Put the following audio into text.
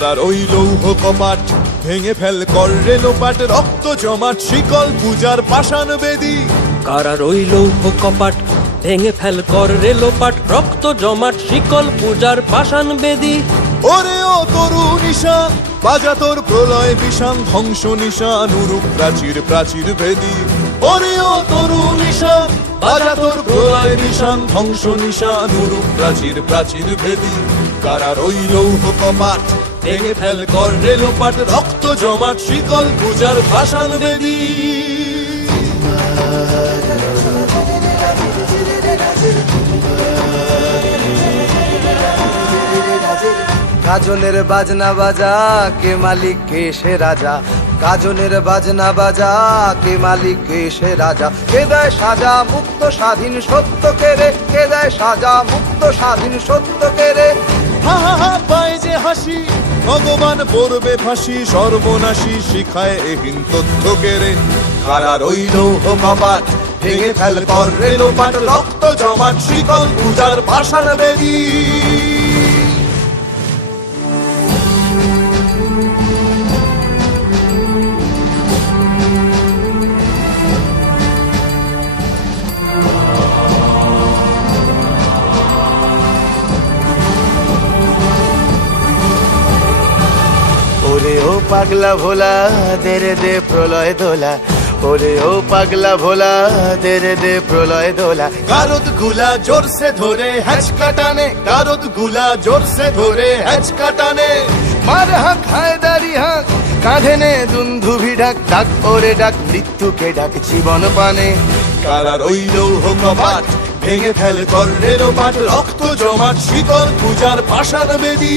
কারার ওই লৌহ কপাট ভেঙে ফেল কর রে লোপাট, রক্ত জমাট শিকল পূজার পাষাণ বেদী। কারার ওই লৌহ কপাট ভেঙে ফেল কর রে লোপাট, রক্ত জমাট শিকল পূজার পাষাণ বেদী। ওরে ও তরু নিশান বাজা তোর প্রলয় বিষান, ধ্বংস নিশান উরুপ প্রাচীর প্রাচীর ভেদী। ওরে ও তরু নিশান বাজা তোর প্রলয় নিশান, ধ্বংস নিশান উরুপ প্রাচীর প্রাচীর ভেদী। কারার ওই লৌহ কপাট ভেঙে ফেল কর রে লোপাট, রক্ত জমাট শিকল পূজার পাষাণ বেদী। গাজনের বাজনা বাজা, কে মালিক কে সে রাজা। গাজনের বাজনা বাজা, কে মালিক কে সে রাজা। কে দেয় সাজা মুক্ত স্বাধীন সত্য কেড়ে, কে দেয় সাজা মুক্ত স্বাধীন সত্য কেড়ে। হা হা হা পায় যে হাসি, ভগবান পড়বে ফাঁসি, সর্বনাশী শিখায় এহীন তথ্য কেড়ে। কারার ওই লৌহ কপাট ভেঙে ফেল কর রে লোপাট, রক্ত জমাট শিকল পূজার পাষাণ বেদী। ওরে ও পাগলা ভোলা দে রে দে প্রলয় দোলা। ওরে ও পাগলা ভোলা দে রে দে প্রলয় দোলা। গারদ গুলা জোরসে ধরে হ্যাচকা টানে, গারদ গুলা জোরসে ধরে হ্যাচকা টানে। মার হাঁক হায়দারি হাঁক, কাঁধে নে দুন্ধুভি ডাক। ডাক ওরে ডাক মৃত্যুকে ডাক জীবন পানে। কারার ওই লৌহ কপাট ভেঙে ফেল কর রে লোপাট, রক্ত জমাট শিকল পূজার পাষাণ বেদী।